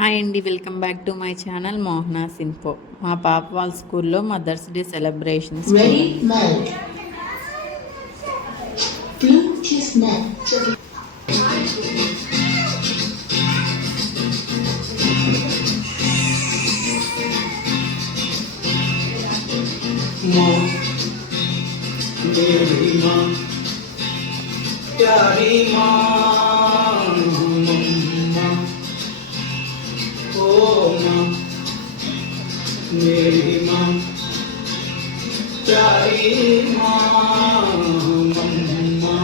Hi అండి, welcome back to my channel Mohana's info. మా పాప వాళ్ళ స్కూల్లో మదర్స్ డే సెలబ్రేషన్స్ प्यारी माँ, ओ माँ, मेरी माँ, प्यारी माँ, मम्मा।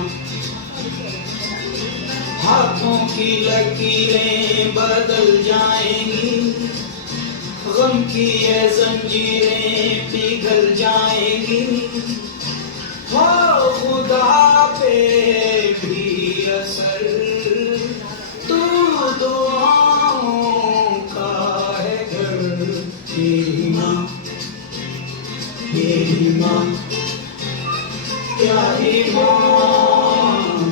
हाथों की लकीरें बदल जाएंगी, गम की ये जंजीरें पिघल जाएंगी। हो खुदा पे भी असर तू दुआओं का है घर। मेरी माँ, मेरी माँ, प्यारी माँ,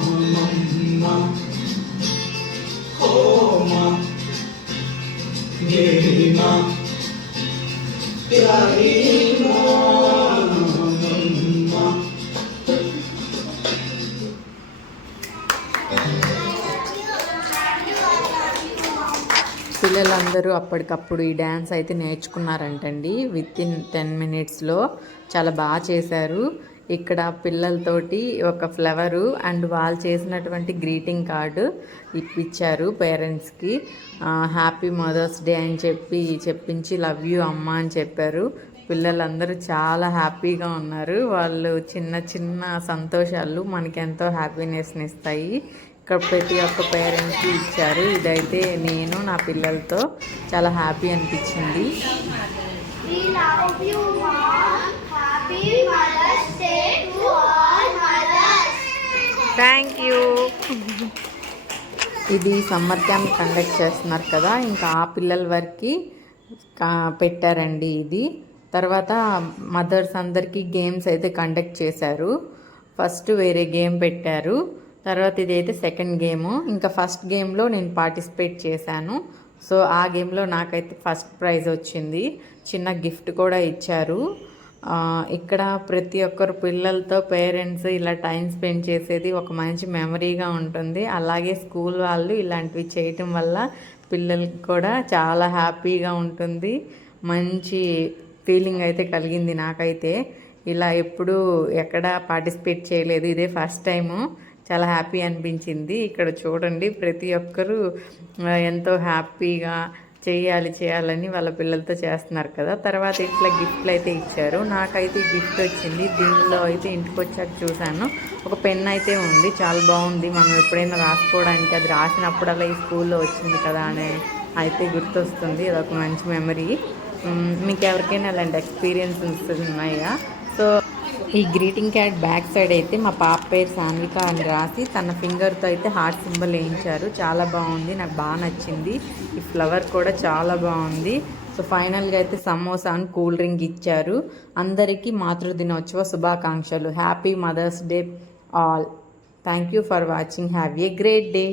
मम्मा, ओ माँ, मेरी माँ, प्यारी माँ, मम्मा। పిల్లలందరూ అప్పటికప్పుడు ఈ డ్యాన్స్ అయితే నేర్చుకున్నారంటండి. విత్ ఇన్ 10 minutesలో చాలా బాగా చేశారు. ఇక్కడ పిల్లలతోటి ఒక ఫ్లవరు అండ్ వాళ్ళు చేసినటువంటి గ్రీటింగ్ కార్డు ఇప్పించారు పేరెంట్స్కి. హ్యాపీ మదర్స్ డే అని చెప్పించి లవ్ యూ అమ్మ అని చెప్పారు. పిల్లలందరూ చాలా హ్యాపీగా ఉన్నారు. వాళ్ళు చిన్న చిన్న సంతోషాలు మనకి ఎంతో హ్యాపీనెస్ని ఇస్తాయి. ఇక్కడ ప్రతి ఒక్క పేరెంట్కి ఇచ్చారు. ఇదైతే నేను నా పిల్లలతో చాలా హ్యాపీ అనిపించింది. Thank you. ఇది సమ్మర్ క్యాంప్ కండక్ట్ చేస్తున్నారు కదా, ఇంకా ఆ పిల్లల వరకు పెట్టారండి ఇది. తర్వాత మదర్స్ అందరికీ గేమ్స్ అయితే కండక్ట్ చేశారు. ఫస్ట్ వేరే గేమ్ పెట్టారు, తర్వాత ఇదైతే సెకండ్ గేము. ఇంకా ఫస్ట్ గేమ్లో నేను పార్టిసిపేట్ చేశాను. సో ఆ గేమ్లో నాకైతే ఫస్ట్ ప్రైజ్ వచ్చింది. చిన్న గిఫ్ట్ కూడా ఇచ్చారు. ఇక్కడ ప్రతి ఒక్కరు పిల్లలతో పేరెంట్స్ ఇలా టైం స్పెండ్ చేసేది ఒక మంచి మెమరీగా ఉంటుంది. అలాగే స్కూల్ వాళ్ళు ఇలాంటివి చేయటం వల్ల పిల్లలకి కూడా చాలా హ్యాపీగా ఉంటుంది. మంచి ఫీలింగ్ అయితే కలిగింది నాకైతే. ఇలా ఎప్పుడూ ఎక్కడ పార్టిసిపేట్ చేయలేదు, ఇదే ఫస్ట్ టైము. చాలా హ్యాపీ అనిపించింది. ఇక్కడ చూడండి, ప్రతి ఒక్కరూ ఎంతో హ్యాపీగా చేయాలని వాళ్ళ పిల్లలతో చేస్తున్నారు కదా. తర్వాత ఇట్లా గిఫ్ట్లు అయితే ఇచ్చారు. నాకైతే ఈ గిఫ్ట్ వచ్చింది. దీనిలో అయితే ఇంటికి వచ్చాక చూశాను, ఒక పెన్ అయితే ఉంది, చాలా బాగుంది. మనం ఎప్పుడైనా రాసుకోవడానికి అది రాసినప్పుడల్లా ఈ స్కూల్లో వచ్చింది కదా అని అయితే గుర్తొస్తుంది. అదొక మంచి మెమరీ. మీకు ఎవరికైనా అలాంటి ఎక్స్పీరియన్స్ ఉన్నాయా? సో ఈ గ్రీటింగ్ కార్డ్ బ్యాక్ సైడ్ అయితే మా పాప పేరు సాన్విక అని రాసి తన ఫింగర్తో అయితే హార్ట్ సింబల్ వేయించారు. చాలా బాగుంది, నాకు బాగా నచ్చింది. ఈ ఫ్లవర్ కూడా చాలా బాగుంది. సో ఫైనల్గా అయితే సమోసా అని కూల్ డ్రింక్ ఇచ్చారు. అందరికీ మాతృదినోత్సవ శుభాకాంక్షలు. Happy mother's day all. Thank you for watching. Have a great day.